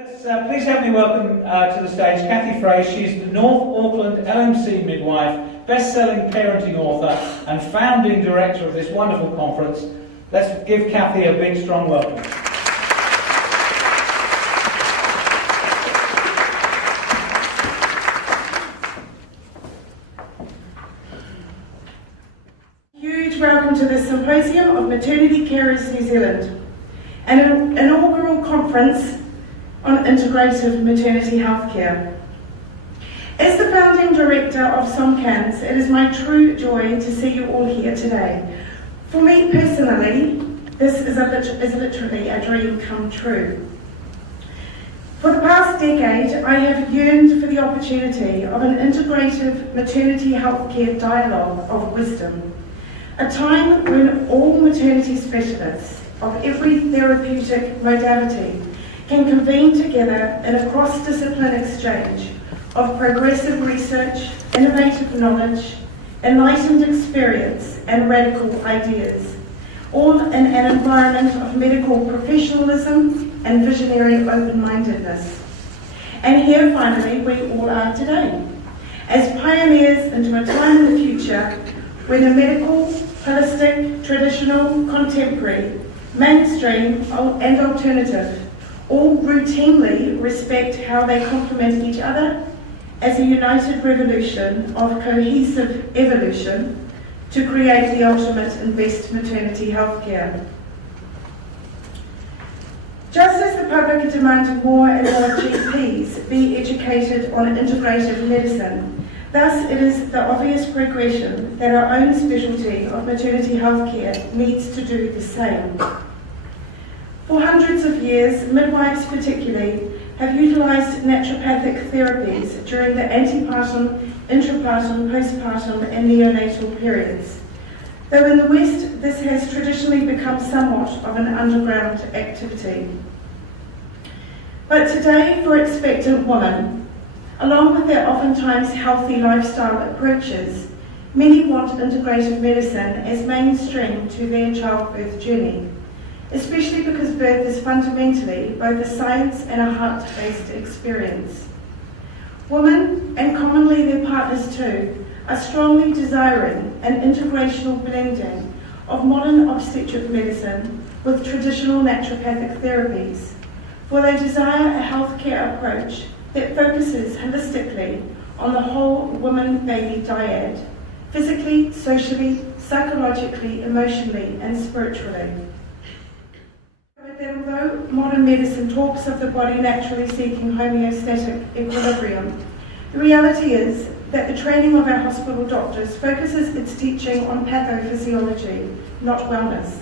Please help me welcome to the stage Kathy Fray. She's the North Auckland LMC Midwife, best-selling parenting author and founding director of this wonderful conference. Let's give Kathy a big, strong welcome. Huge welcome to the Symposium of Maternity Carers New Zealand, an inaugural conference on integrative maternity healthcare. As the founding director of SOMCANS, it is my true joy to see you all here today. For me personally, this is literally a dream come true. For the past decade, I have yearned for the opportunity of an integrative maternity healthcare dialogue of wisdom, a time when all maternity specialists of every therapeutic modality can convene together in a cross-discipline exchange of progressive research, innovative knowledge, enlightened experience, and radical ideas, all in an environment of medical professionalism and visionary open-mindedness. And here, finally, we all are today, as pioneers into a time in the future when the medical, holistic, traditional, contemporary, mainstream, and alternative all routinely respect how they complement each other as a united revolution of cohesive evolution to create the ultimate and best maternity healthcare. Just as the public are demanding more and more GPs be educated on integrative medicine, thus it is the obvious progression that our own specialty of maternity healthcare needs to do the same. For hundreds of years, midwives particularly have utilised naturopathic therapies during the antepartum, intrapartum, postpartum and neonatal periods, though in the West this has traditionally become somewhat of an underground activity. But today, for expectant women, along with their oftentimes healthy lifestyle approaches, many want integrative medicine as mainstream to their childbirth journey, especially because birth is fundamentally both a science and a heart-based experience. Women, and commonly their partners too, are strongly desiring an integrational blending of modern obstetric medicine with traditional naturopathic therapies, for they desire a healthcare approach that focuses holistically on the whole woman-baby dyad, physically, socially, psychologically, emotionally, and spiritually. That although modern medicine talks of the body naturally seeking homeostatic equilibrium, the reality is that the training of our hospital doctors focuses its teaching on pathophysiology, not wellness.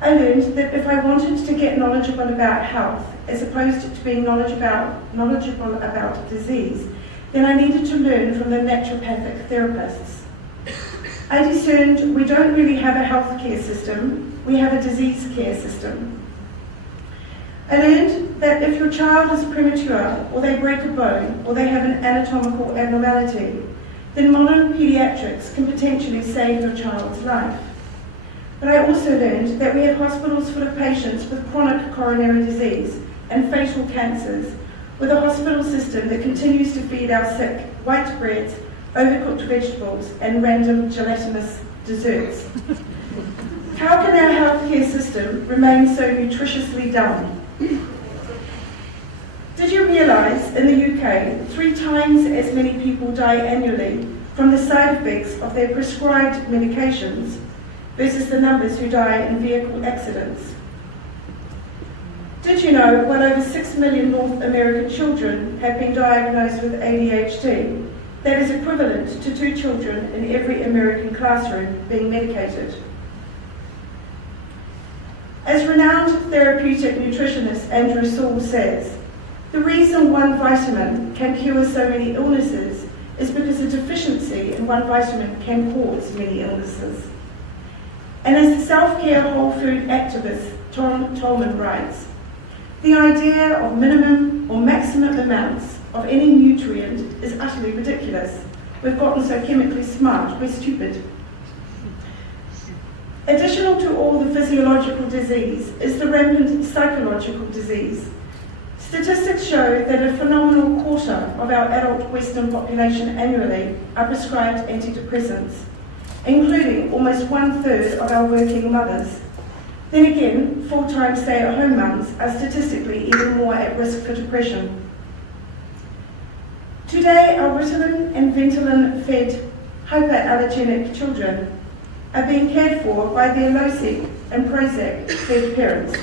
I learned that if I wanted to get knowledgeable about health, as opposed to being knowledgeable about disease, then I needed to learn from the naturopathic therapists. I discerned we don't really have a healthcare system, we have a disease care system. I learned that if your child is premature, or they break a bone, or they have an anatomical abnormality, then modern paediatrics can potentially save your child's life. But I also learned that we have hospitals full of patients with chronic coronary disease and fatal cancers, with a hospital system that continues to feed our sick white breads, overcooked vegetables, and random gelatinous desserts. How can our healthcare system remain so nutritiously dumb? Did you realise in the UK 3 times as many people die annually from the side effects of their prescribed medications versus the numbers who die in vehicle accidents? Did you know well over 6 million North American children have been diagnosed with ADHD? That is equivalent to 2 children in every American classroom being medicated. As renowned therapeutic nutritionist Andrew Saul says, the reason one vitamin can cure so many illnesses is because a deficiency in one vitamin can cause many illnesses. And as the self-care whole food activist Tom Tolman writes, the idea of minimum or maximum amounts of any nutrient is utterly ridiculous. We've gotten so chemically smart, we're stupid. Additional to all the physiological disease is the rampant psychological disease. Statistics show that a phenomenal quarter of our adult Western population annually are prescribed antidepressants, including almost 1/3 of our working mothers. Then again, full-time stay-at-home mums are statistically even more at risk for depression. Today, our Ritalin and Ventolin-fed hyperallergenic children are being cared for by their Losec and Prozac-fed parents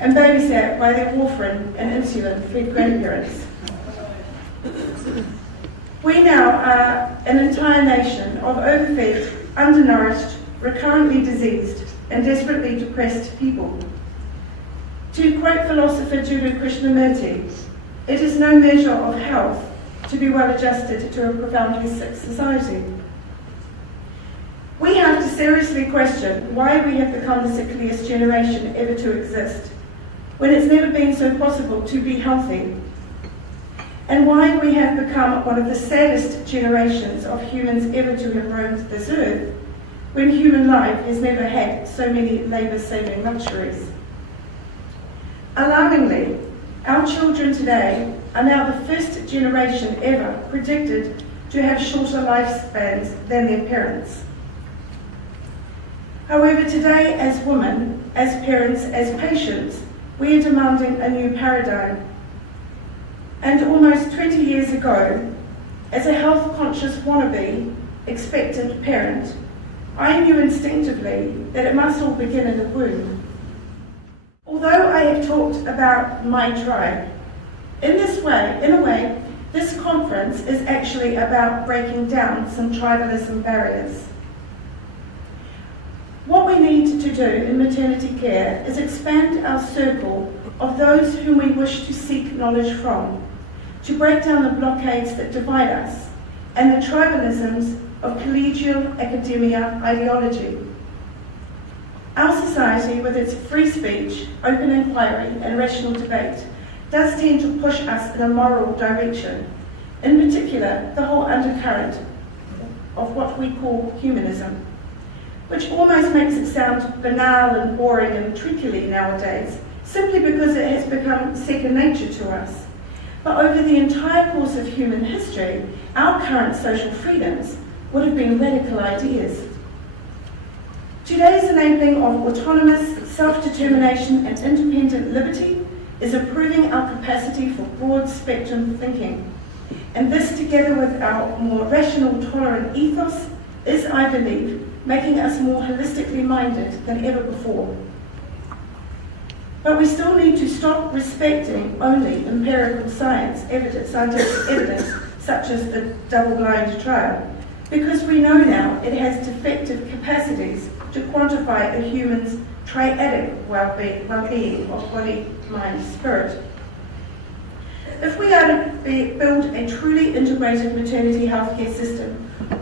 and babysat by their warfarin and insulin-fed grandparents. We now are an entire nation of overfed, undernourished, recurrently diseased, and desperately depressed people. To quote philosopher Jiddu Krishnamurti, it is no measure of health to be well adjusted to a profoundly sick society. We have to seriously question why we have become the sickliest generation ever to exist, when it's never been so possible to be healthy, and why we have become one of the saddest generations of humans ever to have roamed this earth, when human life has never had so many labour-saving luxuries. Alarmingly, our children today are now the first generation ever predicted to have shorter lifespans than their parents. However, today as women, as parents, as patients, we are demanding a new paradigm. And almost 20 years ago, as a health-conscious wannabe, expectant parent, I knew instinctively that it must all begin in the womb. Although I have talked about my tribe, in a way, this conference is actually about breaking down some tribalism barriers. What we need to do in maternity care is expand our circle of those whom we wish to seek knowledge from, to break down the blockades that divide us and the tribalisms of collegial academia ideology. Our society, with its free speech, open inquiry and rational debate, does tend to push us in a moral direction, in particular the whole undercurrent of what we call humanism, which almost makes it sound banal and boring and trickly nowadays, simply because it has become second nature to us. But over the entire course of human history, our current social freedoms would have been radical ideas. Today's enabling of autonomous self-determination and independent liberty is improving our capacity for broad spectrum thinking. And this, together with our more rational, tolerant ethos, is, I believe, making us more holistically minded than ever before. But we still need to stop respecting only empirical scientific evidence, such as the double-blind trial, because we know now it has defective capacities to quantify a human's triadic well-being of body, mind, spirit. If we are to build a truly integrated maternity healthcare system,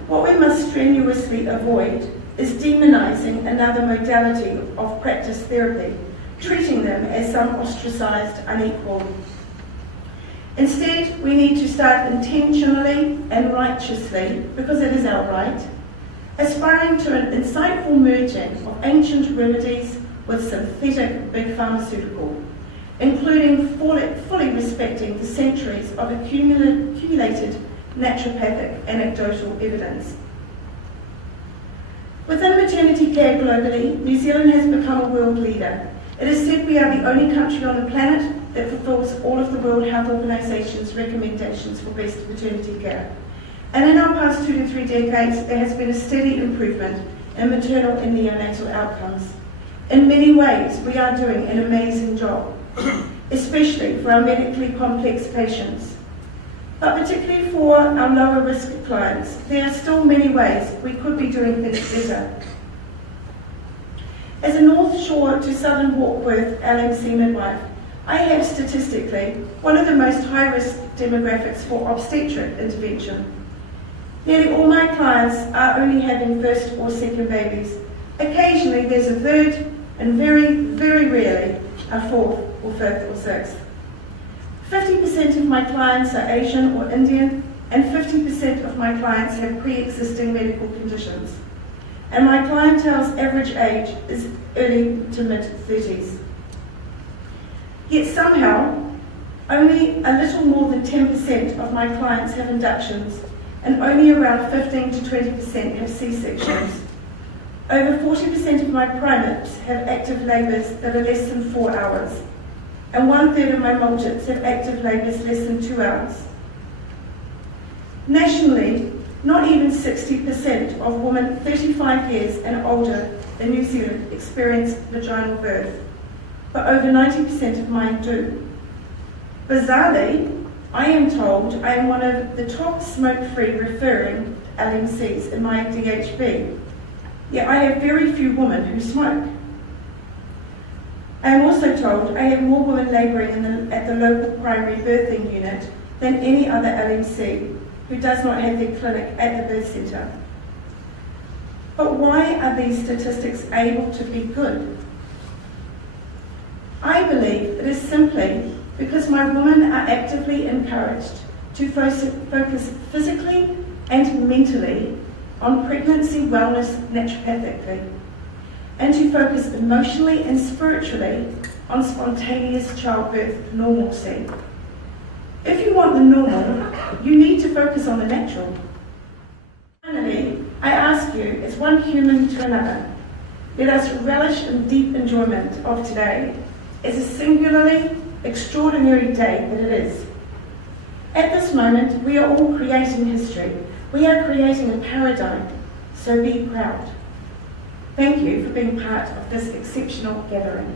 what we must strenuously avoid is demonising another modality of practice therapy, treating them as some ostracised unequal. Instead, we need to start intentionally and righteously, because it is our right, aspiring to an insightful merging of ancient remedies with synthetic big pharmaceutical, including fully respecting the centuries of accumulated naturopathic anecdotal evidence. Within maternity care globally, New Zealand has become a world leader. It is said we are the only country on the planet that fulfills all of the World Health Organization's recommendations for best maternity care. And in our past 2 to 3 decades, there has been a steady improvement in maternal and neonatal outcomes. In many ways, we are doing an amazing job, especially for our medically complex patients. But particularly for our lower risk clients, there are still many ways we could be doing things better. As a North Shore to Southern Warkworth LMC midwife, I have statistically one of the most high-risk demographics for obstetric intervention. Nearly all my clients are only having first or second babies. Occasionally there's a third, and very, very rarely a fourth or fifth or sixth. 50% of my clients are Asian or Indian, and 50% of my clients have pre-existing medical conditions. And my clientele's average age is early to mid-30s. Yet somehow, Only a little more than 10% of my clients have inductions, and only around 15 to 20% have C-sections. Over 40% of my primates have active labours that are less than 4 hours, and 1/3 of my multits have active labours less than 2 hours. Nationally, not even 60% of women 35 years and older in New Zealand experience vaginal birth, but over 90% of mine do. Bizarrely, I am told I am one of the top smoke-free referring LMCs in my DHB, yet I have very few women who smoke. I am also told I have more women labouring at the local primary birthing unit than any other LMC who does not have their clinic at the birth centre. But why are these statistics able to be good? I believe it is simply because my women are actively encouraged to focus physically and mentally on pregnancy wellness naturopathically, and to focus emotionally and spiritually on spontaneous childbirth normalcy. If you want the normal, you need to focus on the natural. Finally, I ask you, as one human to another, let us relish in deep enjoyment of today as a singularly extraordinary day that it is. At this moment, we are all creating history. We are creating a paradigm, so be proud. Thank you for being part of this exceptional gathering.